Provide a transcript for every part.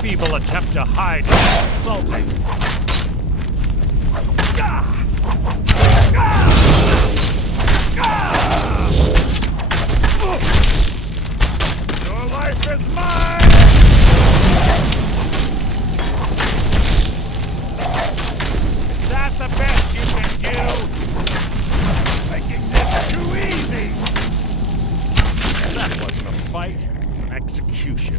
Feeble attempt to hide is insulting. Your life is mine! Is that the best you can do? Making this too easy! That wasn't a fight, it was an execution.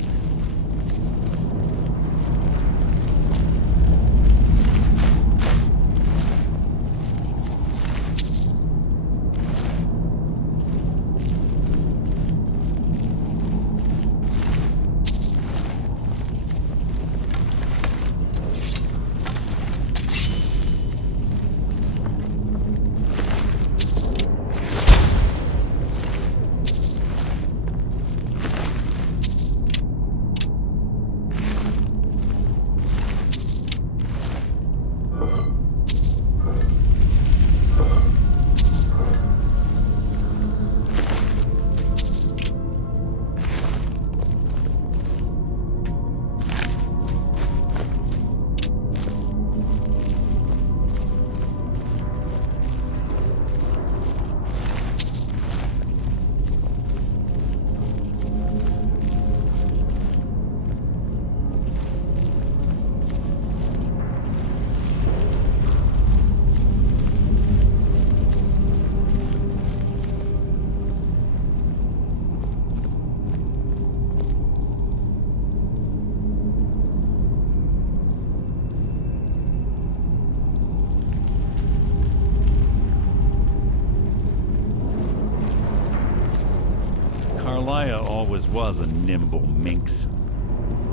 Always was a nimble minx.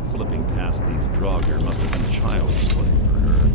Slipping past these Draugr must have been child's play for her.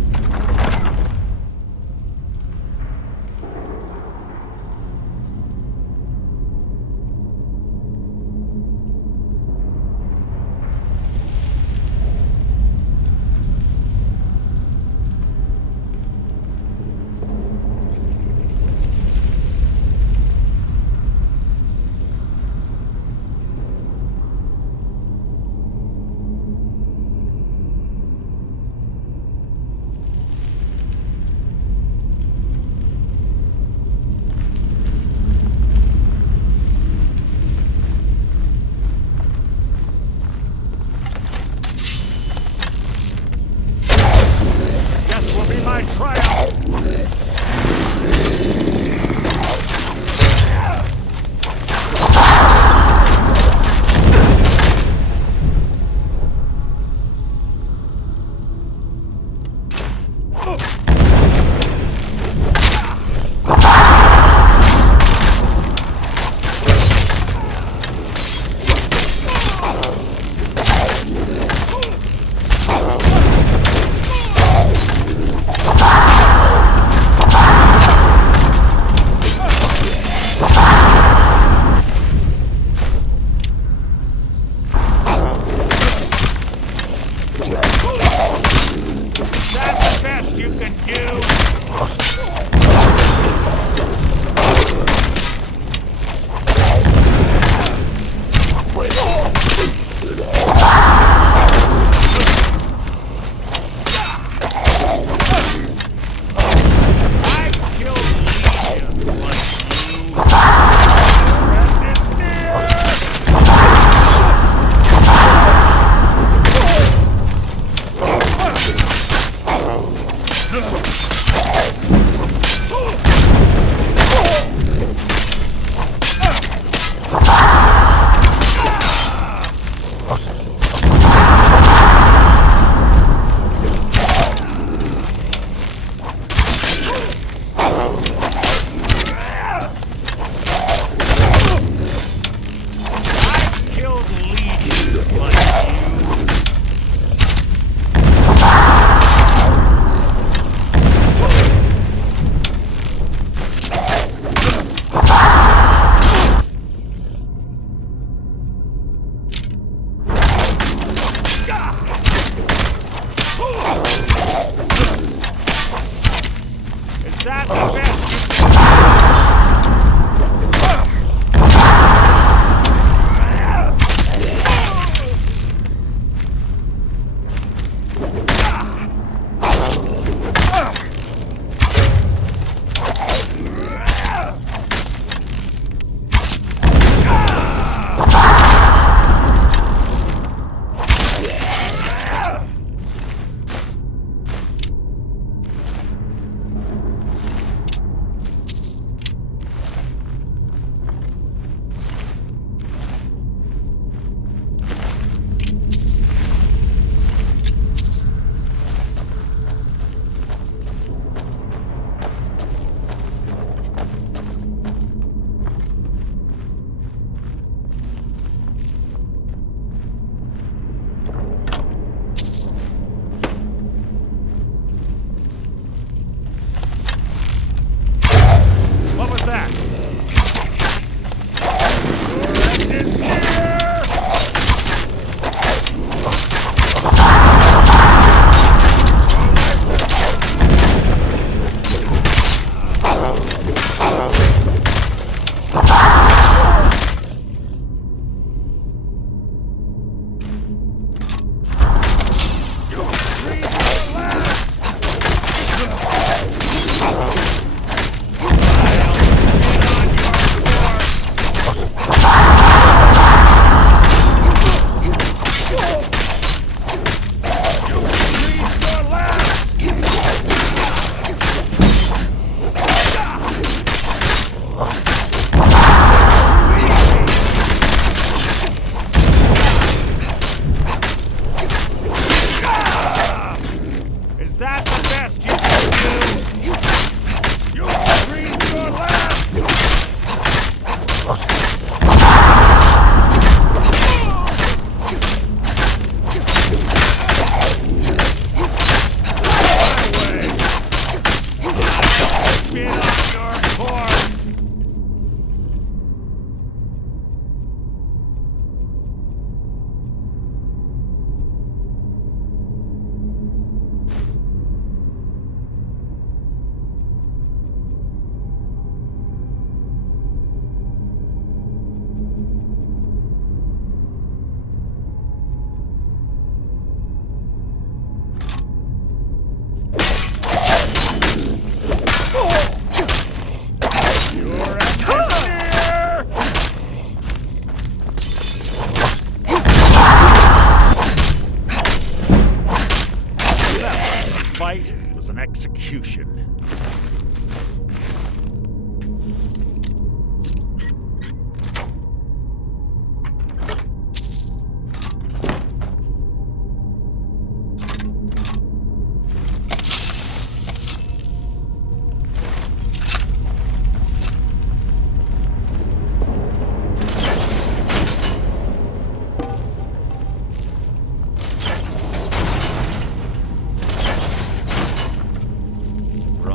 fight was an execution.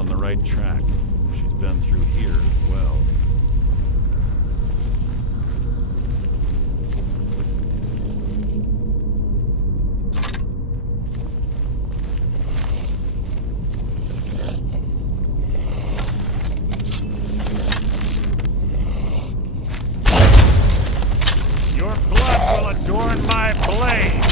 on the right track. She's been through here as well. Your blood will adorn my blade!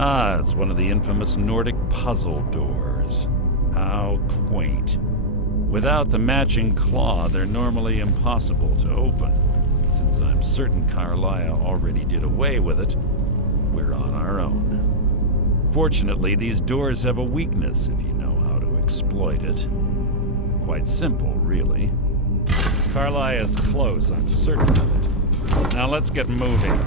Ah, it's one of the infamous Nordic puzzle doors. How quaint. Without the matching claw, they're normally impossible to open. Since I'm certain Carlia already did away with it, we're on our own. Fortunately, these doors have a weakness if you know how to exploit it. Quite simple, really. Carlia's close, I'm certain of it. Now let's get moving.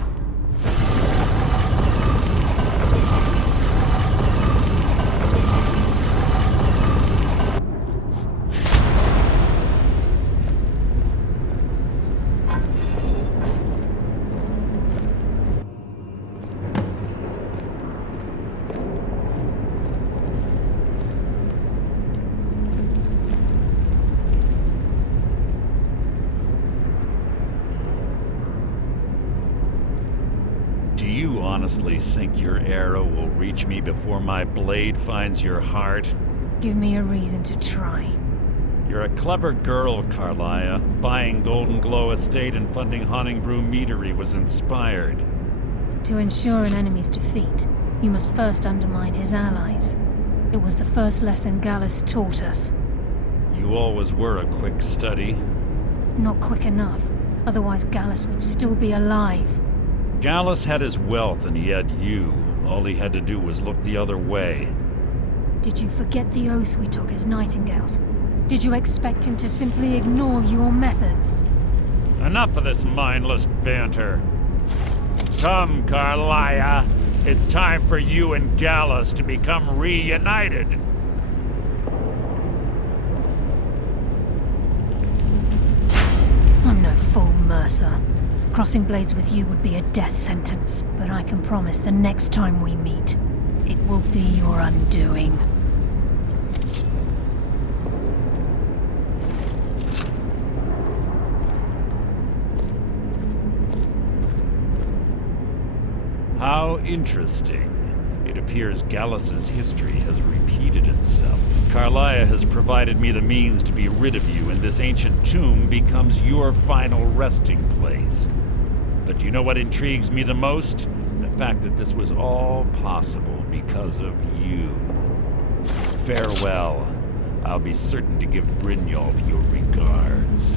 Do you honestly think your arrow will reach me before my blade finds your heart? Give me a reason to try. You're a clever girl, Carlia. Buying Golden Glow Estate and funding Honningbrew Meadery was inspired. To ensure an enemy's defeat, you must first undermine his allies. It was the first lesson Gallus taught us. You always were a quick study. Not quick enough, otherwise Gallus would still be alive. Gallus had his wealth and he had you. All he had to do was look the other way. Did you forget the oath we took as Nightingales? Did you expect him to simply ignore your methods? Enough of this mindless banter. Come, Carlia. It's time for you and Gallus to become reunited. I'm no fool, Mercer. Crossing blades with you would be a death sentence, but I can promise the next time we meet, it will be your undoing. How interesting. It appears Gallus's history has repeated itself. Carlia has provided me the means to be rid of you, and this ancient tomb becomes your final resting place. But do you know what intrigues me the most? The fact that this was all possible because of you. Farewell. I'll be certain to give Brynjolf your regards.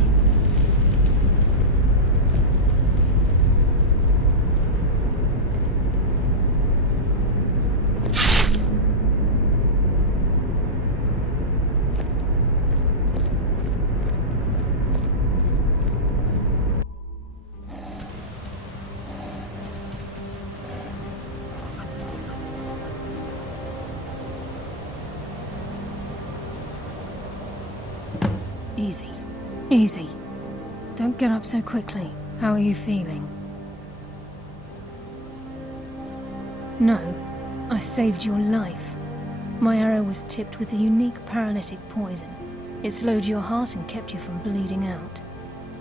Easy. Easy. Don't get up so quickly. How are you feeling? No, I saved your life. My arrow was tipped with a unique paralytic poison. It slowed your heart and kept you from bleeding out.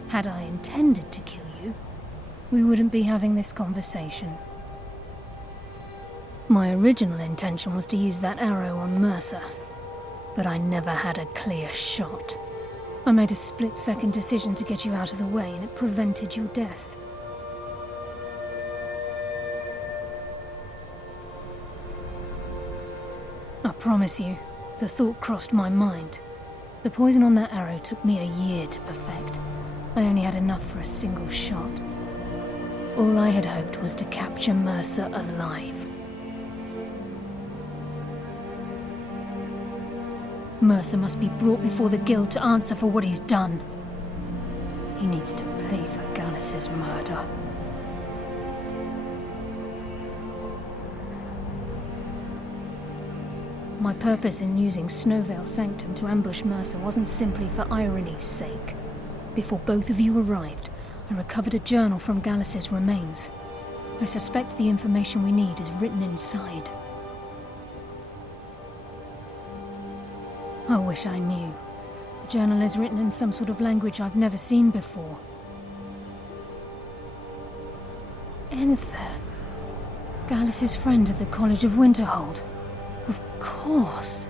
Had I intended to kill you, we wouldn't be having this conversation. My original intention was to use that arrow on Mercer, but I never had a clear shot. I made a split-second decision to get you out of the way, and it prevented your death. I promise you, the thought crossed my mind. The poison on that arrow took me a year to perfect. I only had enough for a single shot. All I had hoped was to capture Mercer alive. Mercer must be brought before the Guild to answer for what he's done. He needs to pay for Gallus's murder. My purpose in using Snowveil Sanctum to ambush Mercer wasn't simply for irony's sake. Before both of you arrived, I recovered a journal from Gallus's remains. I suspect the information we need is written inside. I wish I knew. The journal is written in some sort of language I've never seen before. Enther. Gallus's friend at the College of Winterhold. Of course.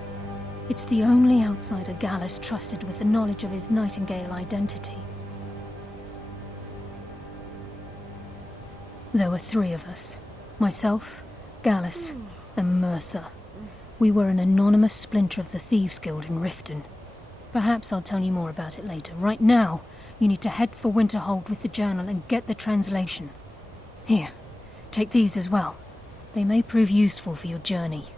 It's the only outsider Gallus trusted with the knowledge of his Nightingale identity. There were 3 of us. Myself, Gallus and Mercer. We were an anonymous splinter of the Thieves Guild in Riften. Perhaps I'll tell you more about it later. Right now, you need to head for Winterhold with the journal and get the translation. Here, take these as well. They may prove useful for your journey.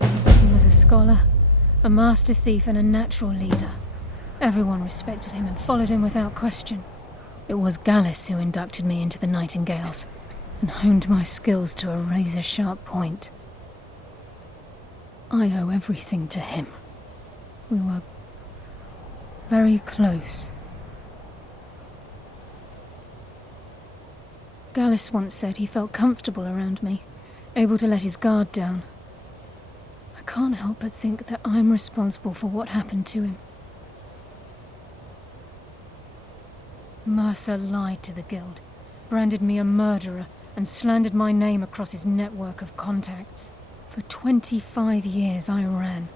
He was a scholar, a master thief, and a natural leader. Everyone respected him and followed him without question. It was Gallus who inducted me into the Nightingales and honed my skills to a razor-sharp point. I owe everything to him. We were very close. Gallus once said he felt comfortable around me, able to let his guard down. I can't help but think that I'm responsible for what happened to him. Mercer lied to the Guild, branded me a murderer, and slandered my name across his network of contacts. For 25 years I ran,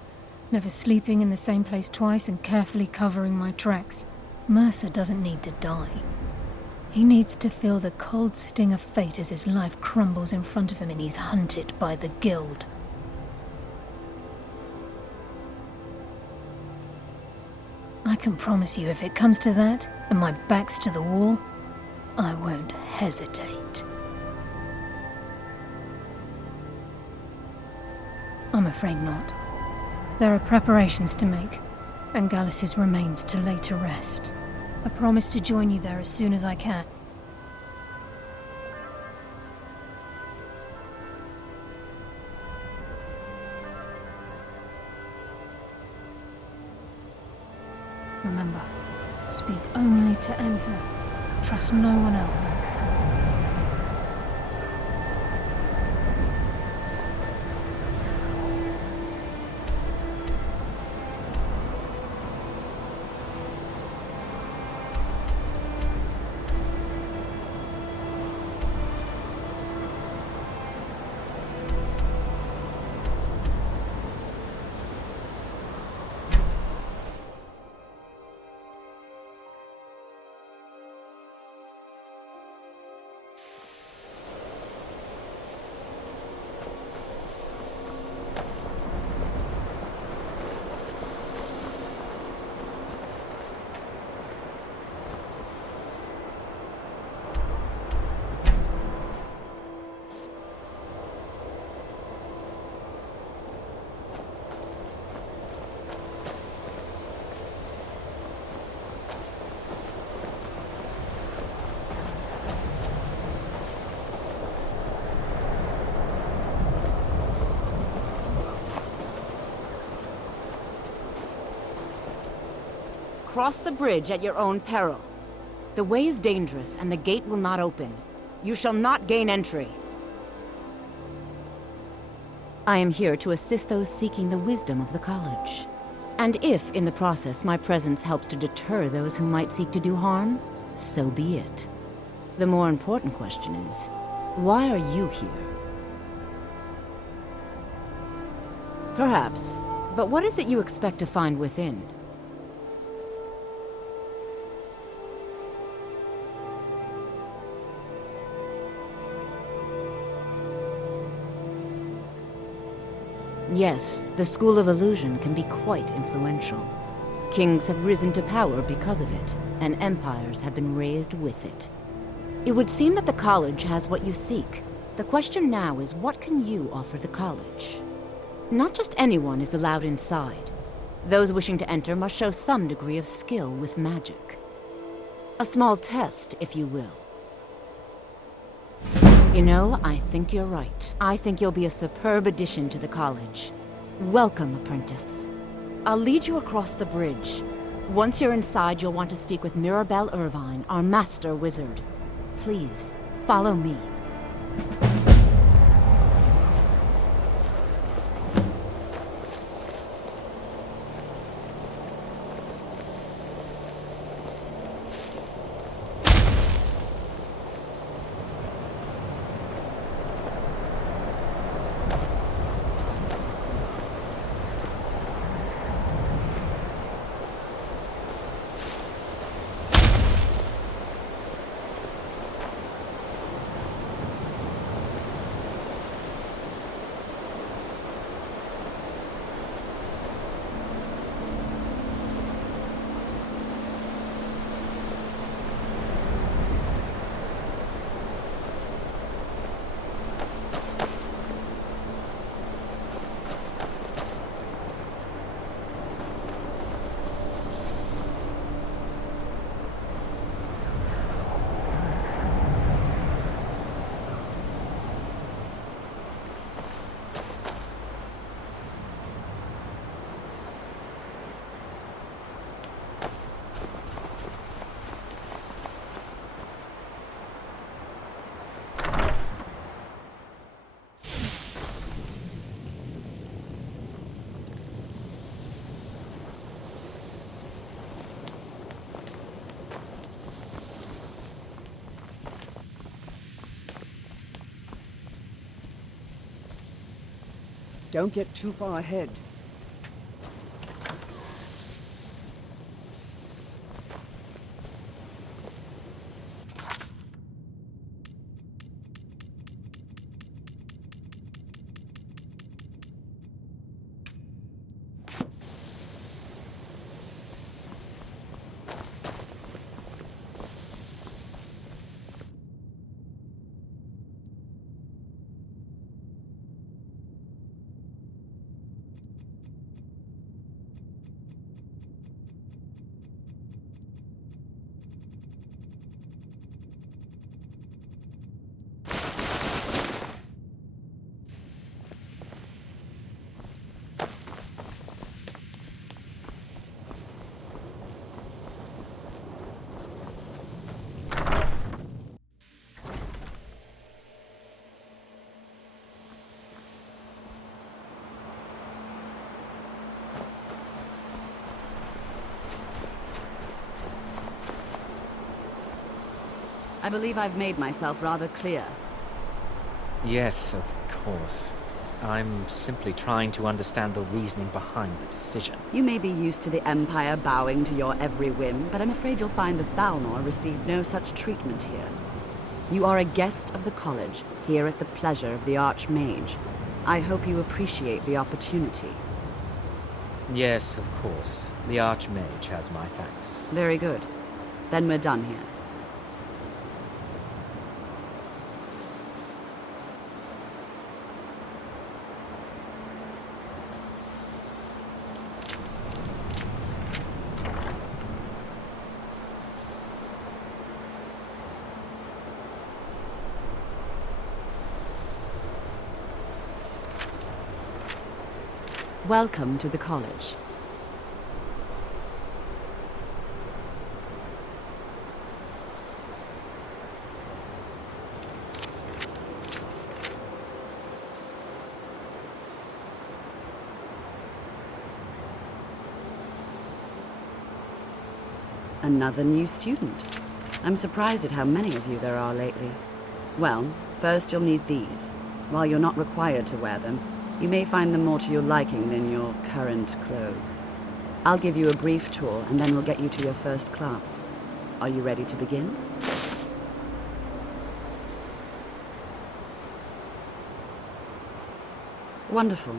never sleeping in the same place twice and carefully covering my tracks. Mercer doesn't need to die. He needs to feel the cold sting of fate as his life crumbles in front of him and he's hunted by the Guild. I can promise you, if it comes to that, and my back's to the wall, I won't hesitate. I'm afraid not. There are preparations to make, and Gallus's remains to lay to rest. I promise to join you there as soon as I can. Remember, speak only to Anther. Trust no one else. Cross the bridge at your own peril. The way is dangerous, and the gate will not open. You shall not gain entry. I am here to assist those seeking the wisdom of the college. And if, in the process, my presence helps to deter those who might seek to do harm, so be it. The more important question is, why are you here? Perhaps, but what is it you expect to find within? Yes, the School of Illusion can be quite influential. Kings have risen to power because of it, and empires have been raised with it. It would seem that the college has what you seek. The question now is, what can you offer the college? Not just anyone is allowed inside. Those wishing to enter must show some degree of skill with magic. A small test, if you will. You know, I think you're right. I think you'll be a superb addition to the college. Welcome, apprentice. I'll lead you across the bridge. Once you're inside, you'll want to speak with Mirabelle Irvine, our master wizard. Please, follow me. Don't get too far ahead. I believe I've made myself rather clear. Yes, of course. I'm simply trying to understand the reasoning behind the decision. You may be used to the Empire bowing to your every whim, but I'm afraid you'll find the Thalnor received no such treatment here. You are a guest of the college, here at the pleasure of the Archmage. I hope you appreciate the opportunity. Yes, of course. The Archmage has my thanks. Very good. Then we're done here. Welcome to the college. Another new student. I'm surprised at how many of you there are lately. Well, first you'll need these. While you're not required to wear them, you may find them more to your liking than your current clothes. I'll give you a brief tour, and then we'll get you to your first class. Are you ready to begin? Wonderful.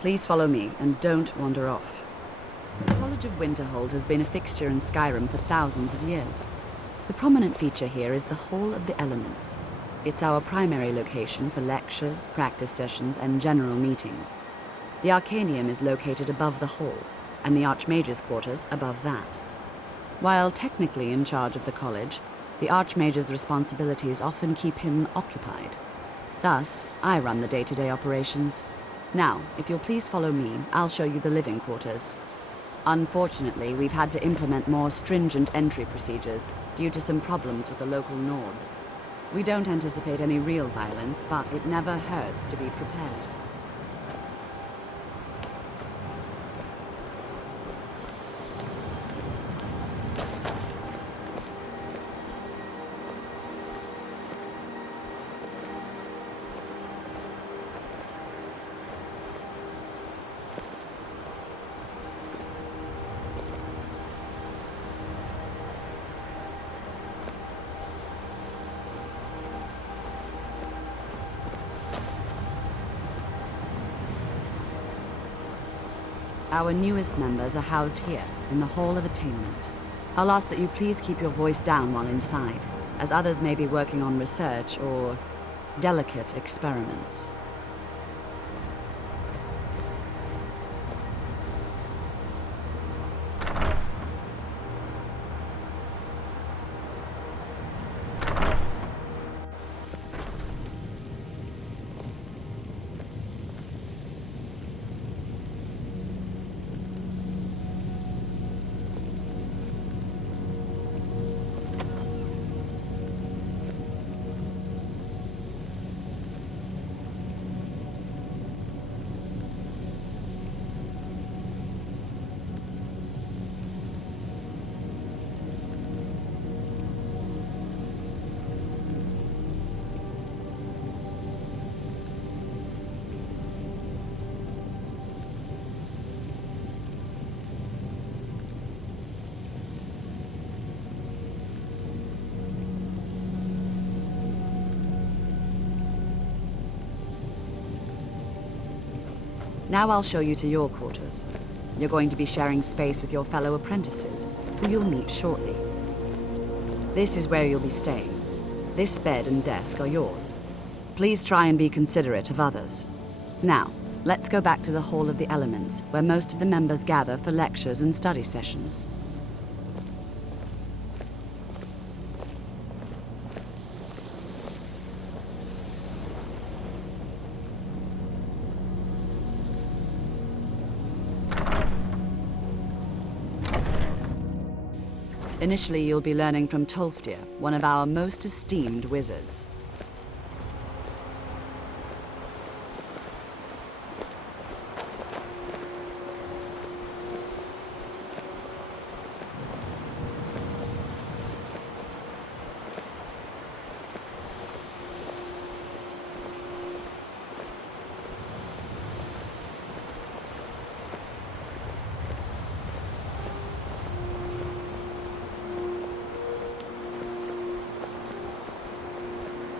Please follow me, and don't wander off. The College of Winterhold has been a fixture in Skyrim for thousands of years. The prominent feature here is the Hall of the Elements. It's our primary location for lectures, practice sessions, and general meetings. The Arcanium is located above the hall, and the Archmage's quarters above that. While technically in charge of the college, the Archmage's responsibilities often keep him occupied. Thus, I run the day-to-day operations. Now, if you'll please follow me, I'll show you the living quarters. Unfortunately, we've had to implement more stringent entry procedures due to some problems with the local Nords. We don't anticipate any real violence, but it never hurts to be prepared. Our newest members are housed here, in the Hall of Attainment. I'll ask that you please keep your voice down while inside, as others may be working on research or delicate experiments. Now I'll show you to your quarters. You're going to be sharing space with your fellow apprentices, who you'll meet shortly. This is where you'll be staying. This bed and desk are yours. Please try and be considerate of others. Now, let's go back to the Hall of the Elements, where most of the members gather for lectures and study sessions. Initially, you'll be learning from Tolfdir, one of our most esteemed wizards.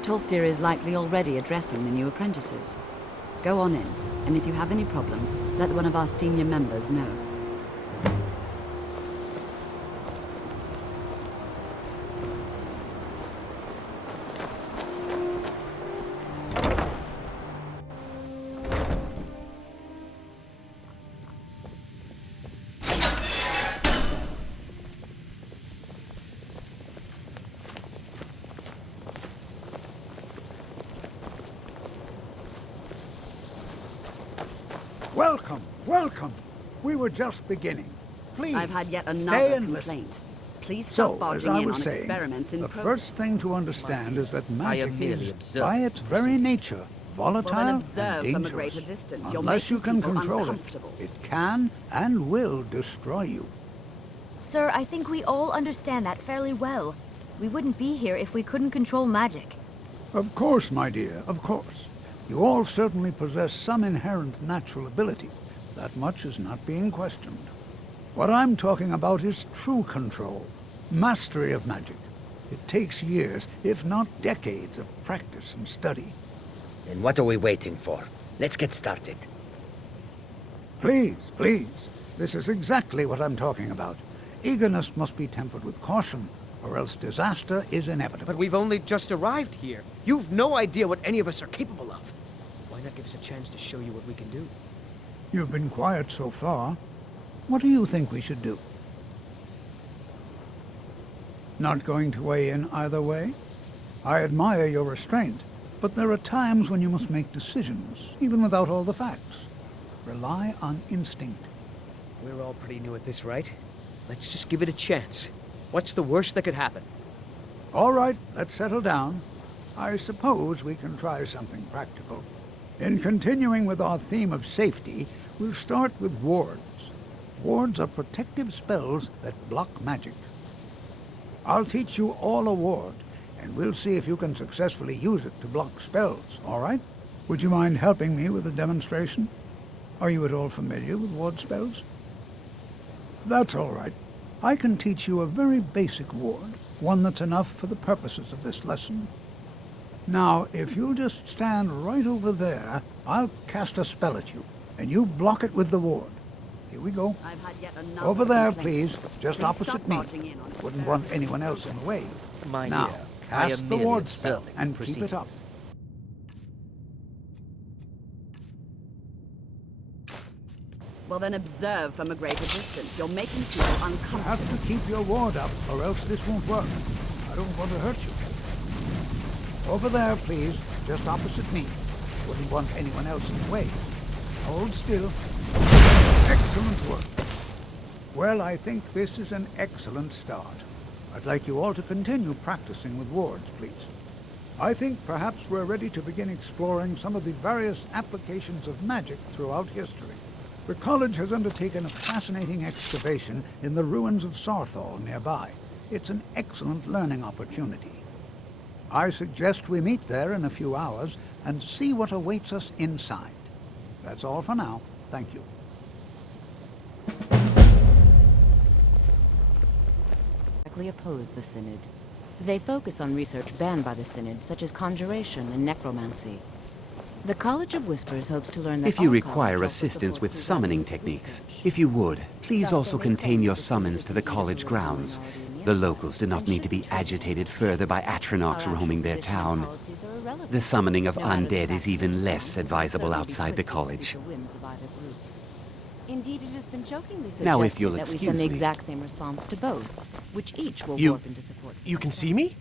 Tolfdir is likely already addressing the new apprentices. Go on in, and if you have any problems, let one of our senior members know. Welcome, welcome. We were just beginning. Please, I've had yet stay another and complaint. listen. Please stop So, as barging I in was on saying, experiments in the progress. first thing to understand is that I magic am merely is, observing by its very proceedings. nature, volatile Well, then and observe dangerous. from a greater distance. You're Unless you making can people control uncomfortable. it can and will destroy you. Sir, I think we all understand that fairly well. We wouldn't be here if we couldn't control magic. Of course, my dear, of course. You all certainly possess some inherent natural ability. That much is not being questioned. What I'm talking about is true control, mastery of magic. It takes years, if not decades, of practice and study. Then what are we waiting for? Let's get started. Please, please. This is exactly what I'm talking about. Eagerness must be tempered with caution, or else disaster is inevitable. But we've only just arrived here. You've no idea what any of us are capable of. Why not give us a chance to show you what we can do? You've been quiet so far. What do you think we should do? Not going to weigh in either way? I admire your restraint, but there are times when you must make decisions, even without all the facts. Rely on instinct. We're all pretty new at this, right? Let's just give it a chance. What's the worst that could happen? All right, let's settle down. I suppose we can try something practical. In continuing with our theme of safety, we'll start with wards. Wards are protective spells that block magic. I'll teach you all a ward, and we'll see if you can successfully use it to block spells, all right? Would you mind helping me with a demonstration? Are you at all familiar with ward spells? That's all right. I can teach you a very basic ward, one that's enough for the purposes of this lesson. Now, if you'll just stand right over there, I'll cast a spell at you, and you block it with the ward. Here we go. I've had yet another Over there, complaint. please, just Please opposite stop me. barging in on Wouldn't want experiments anyone else in the way. My Now, dear, I cast am the merely ward spell observing and keep it up. proceedings. Well, then observe from a greater distance. You're making people You uncomfortable. have to keep your ward up, or else this won't work. I don't want to hurt you. Over there, please, just opposite me. Wouldn't want anyone else in the way. Hold still. Excellent work. Well, I think this is an excellent start. I'd like you all to continue practicing with wards, please. I think perhaps we're ready to begin exploring some of the various applications of magic throughout history. The college has undertaken a fascinating excavation in the ruins of Sarthal nearby. It's an excellent learning opportunity. I suggest we meet there in a few hours and see what awaits us inside. That's all for now. Thank you. Directly oppose the Synod. They focus on research banned by the Synod, such as conjuration and necromancy. The College of Whispers hopes to learn that If you all require college also assistance supports with the summoning development of techniques, research. if you would, please Thus, also they contain maintain your that the summons to the students college will be able to grounds. minority in The Empire locals do not and need to be shouldn't treat agitated them. further by Our Atronachs actual roaming their position and town. policies are irrelevant. The summoning of No matter the undead facts is of even their less stance, it will advisable certainly be outside the twisted to college. suit the whims of either group. Indeed, it has been jokingly Now, if suggested you'll that we excuse send the me. exact same response to both, which each will You- warp into support. for You can themselves. see me?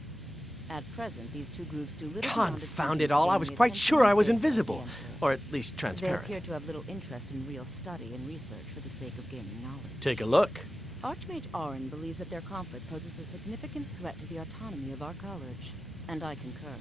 At present, these two groups do little beyond Confound attempting it to all, I gain was the quite attention sure I and was faith of the invisible. Emperor. Or at least They transparent. appear to have little interest in real study and research for the sake of gaining knowledge. Take a look. Archmage Arin believes that their conflict poses a significant threat to the autonomy of our college, and I concur.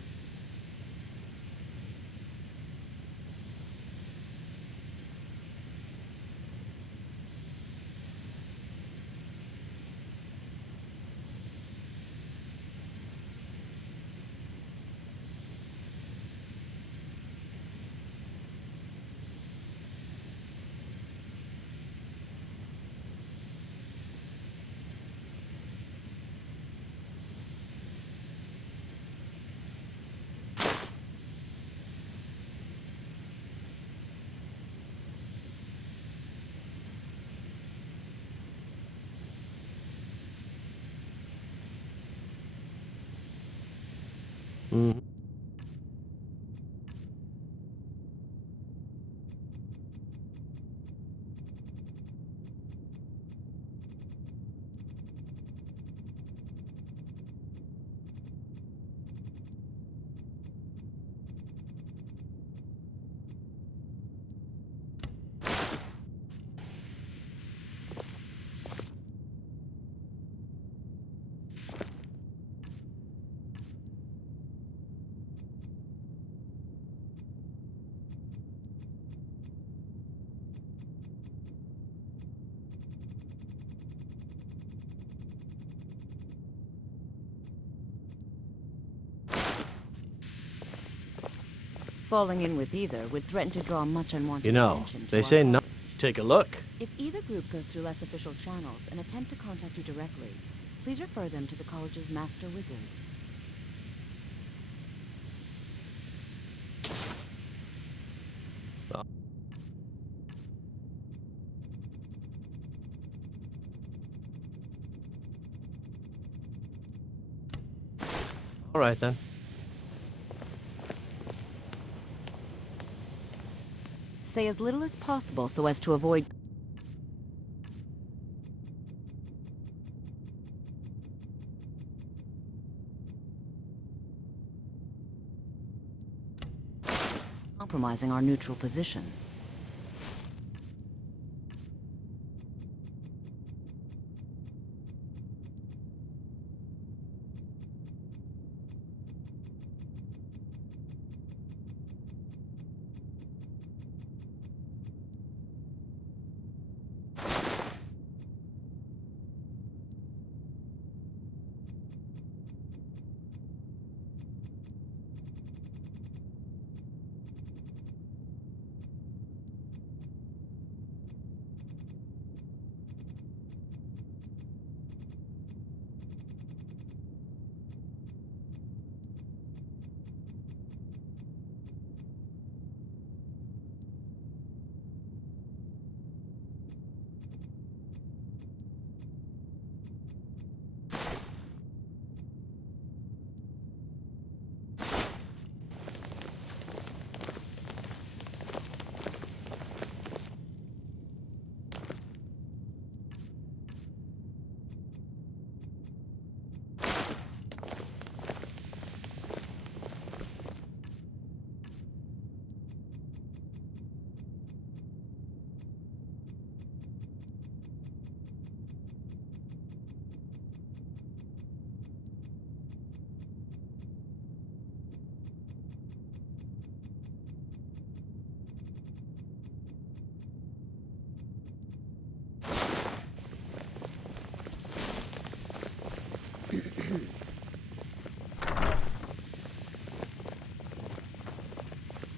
Falling in with either would threaten to draw much unwanted You know, attention to they our say no. college. Take a look. If either group goes through less official channels and attempt to contact you directly, please refer them to the college's master wizard. All right then. Say as little as possible so as to avoid... compromising our neutral position.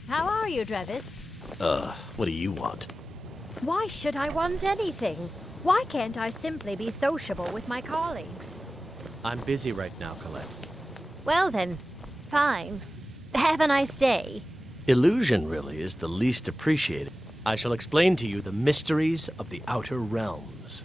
How are you, Drevis? What do you want? Why should I want anything? Why can't I simply be sociable with my colleagues? I'm busy right now, Colette. Well then, fine. Have a nice day. Illusion, really, is the least appreciated. I shall explain to you the mysteries of the Outer Realms.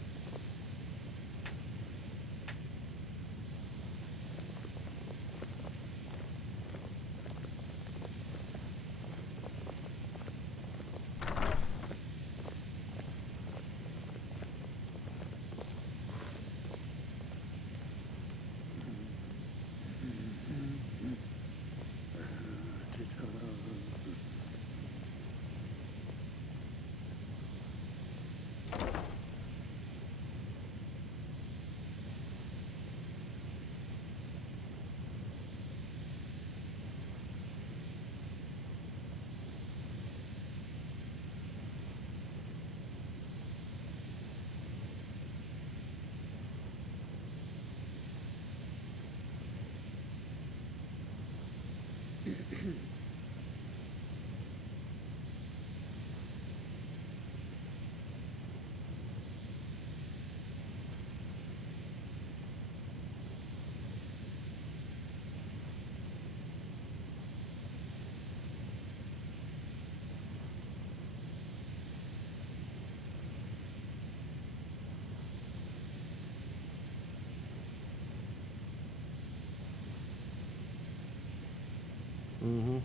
Mm-hmm.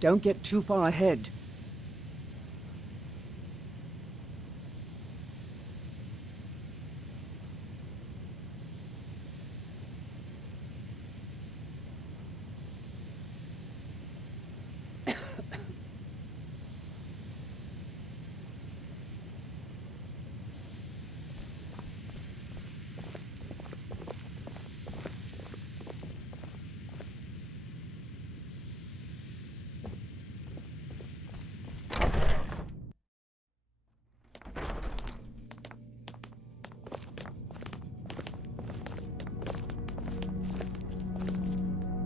Don't get too far ahead.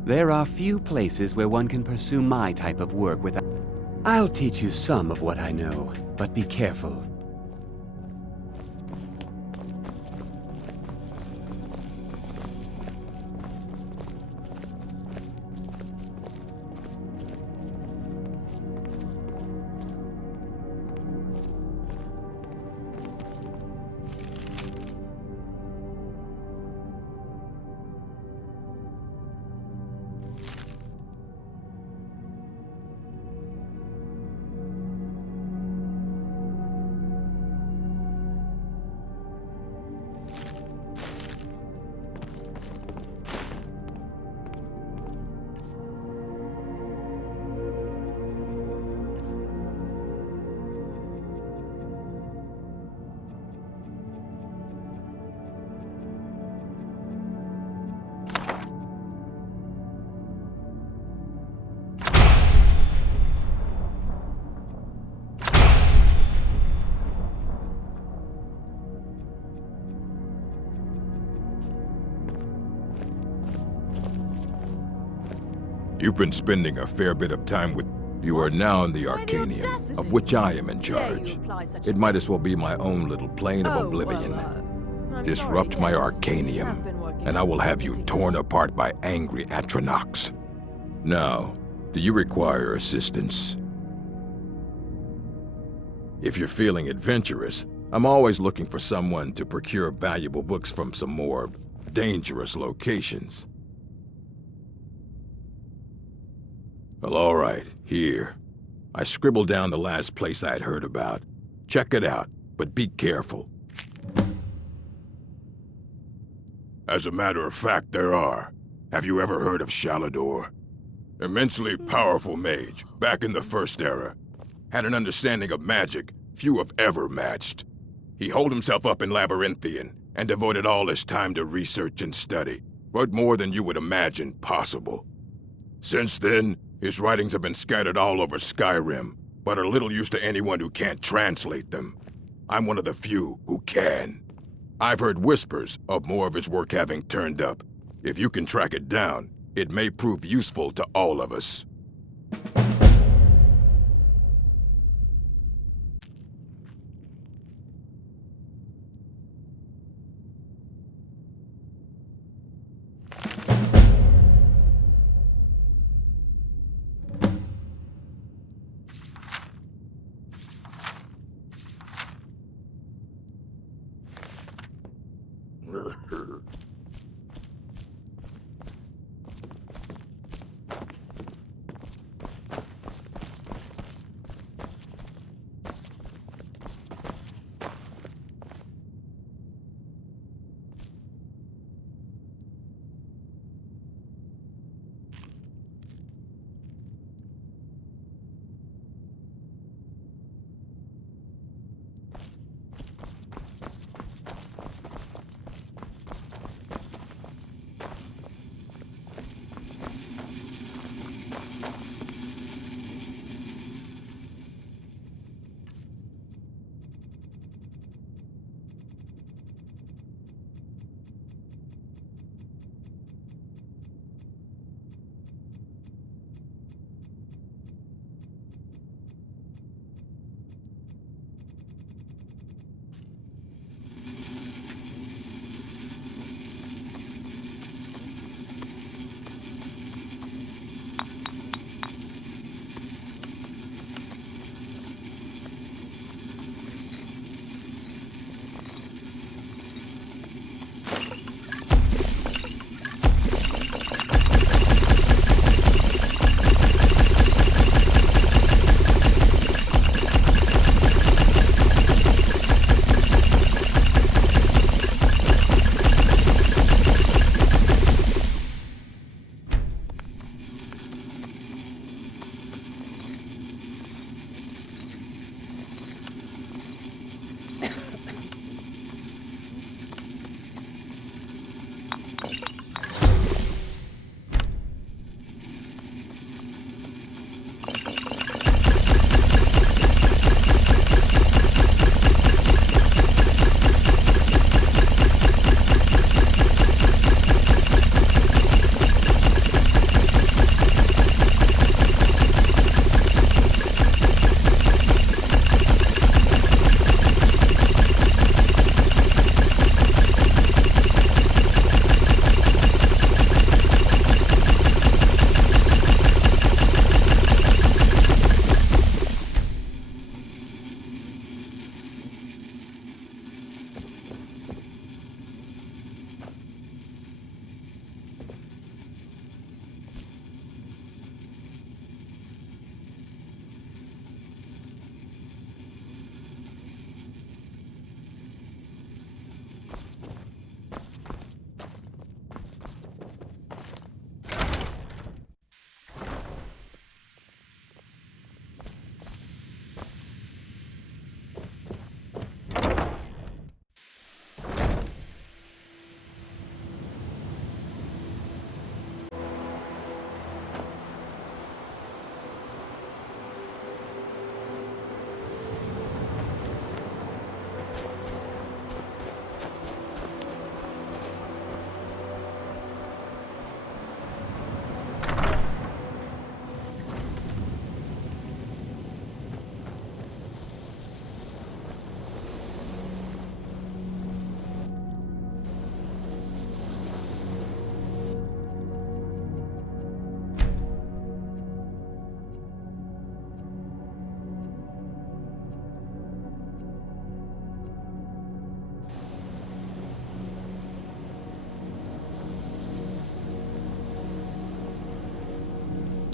There are few places where one can pursue my type of work without... I'll teach you some of what I know, but be careful. You've been spending a fair bit of time with... You are now in the Arcanium, of which I am in charge. It might as well be my own little plane of oblivion. Disrupt my Arcanium, and I will have you torn apart by angry Atronachs. Now, do you require assistance? If you're feeling adventurous, I'm always looking for someone to procure valuable books from some more dangerous locations. Well, all right, here. I scribbled down the last place I'd heard about. Check it out, but be careful. As a matter of fact, there are. Have you ever heard of Shalador? Immensely powerful mage, back in the First Era. Had an understanding of magic few have ever matched. He holed himself up in Labyrinthian and devoted all his time to research and study. Wrote more than you would imagine possible. Since then, his writings have been scattered all over Skyrim, but are little use to anyone who can't translate them. I'm one of the few who can. I've heard whispers of more of his work having turned up. If you can track it down, it may prove useful to all of us.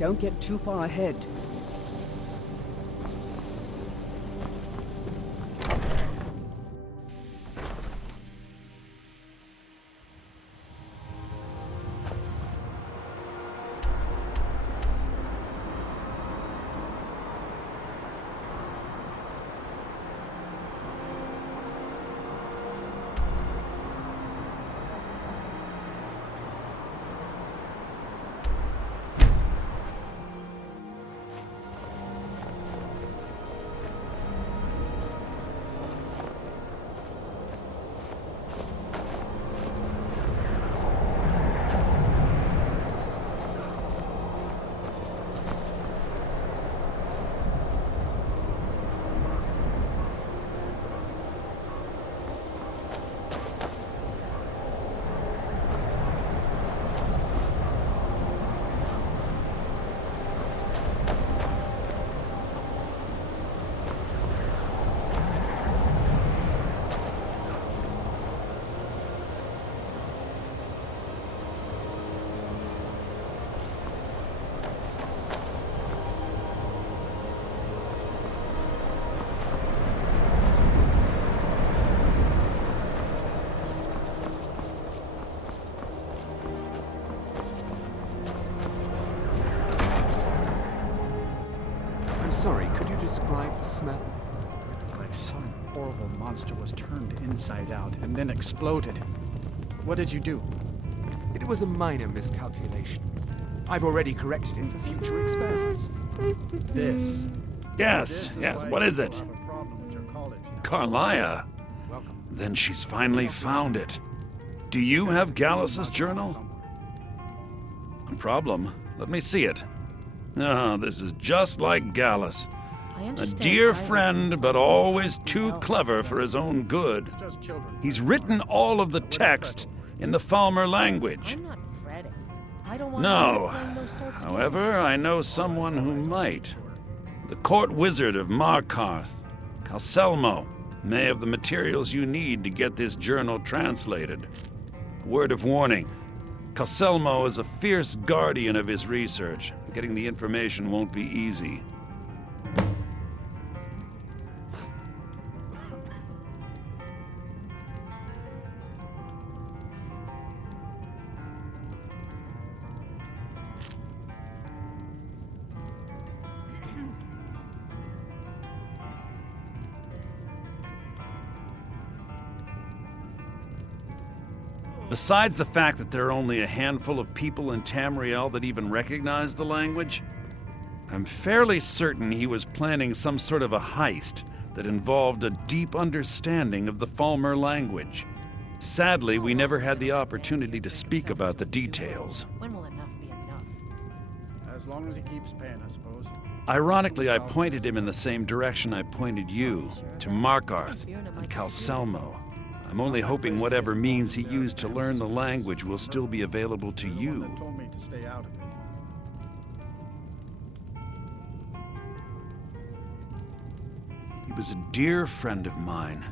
Don't get too far ahead. I'm sorry, could you describe the smell? Like some horrible monster was turned inside out and then exploded. What did you do? It was a minor miscalculation. I've already corrected it for future experiments. This. Yes, what is it? Carlia? Then she's finally found it. Do you have Gallus's journal? No problem. Let me see it. Ah, this is just like Gallus. A dear friend, but always too clever for his own good. He's written all of the text in the Falmer language. No. However, I know someone who might. The court wizard of Markarth, Calcelmo, may have the materials you need to get this journal translated. Word of warning, Calcelmo is a fierce guardian of his research. Getting the information won't be easy. Besides the fact that there are only a handful of people in Tamriel that even recognize the language, I'm fairly certain he was planning some sort of a heist that involved a deep understanding of the Falmer language. Sadly, we never had the opportunity to speak about the details. When will enough be enough? As long as he keeps paying, I suppose. Ironically, I pointed him in the same direction I pointed you, to Markarth and Calcelmo. I'm only hoping whatever means he used to learn the language will still be available to you. Told me to stay out of it. He was a dear friend of mine,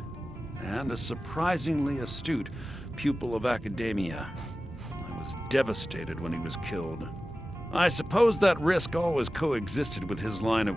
and a surprisingly astute pupil of academia. I was devastated when he was killed. I suppose that risk always coexisted with his line of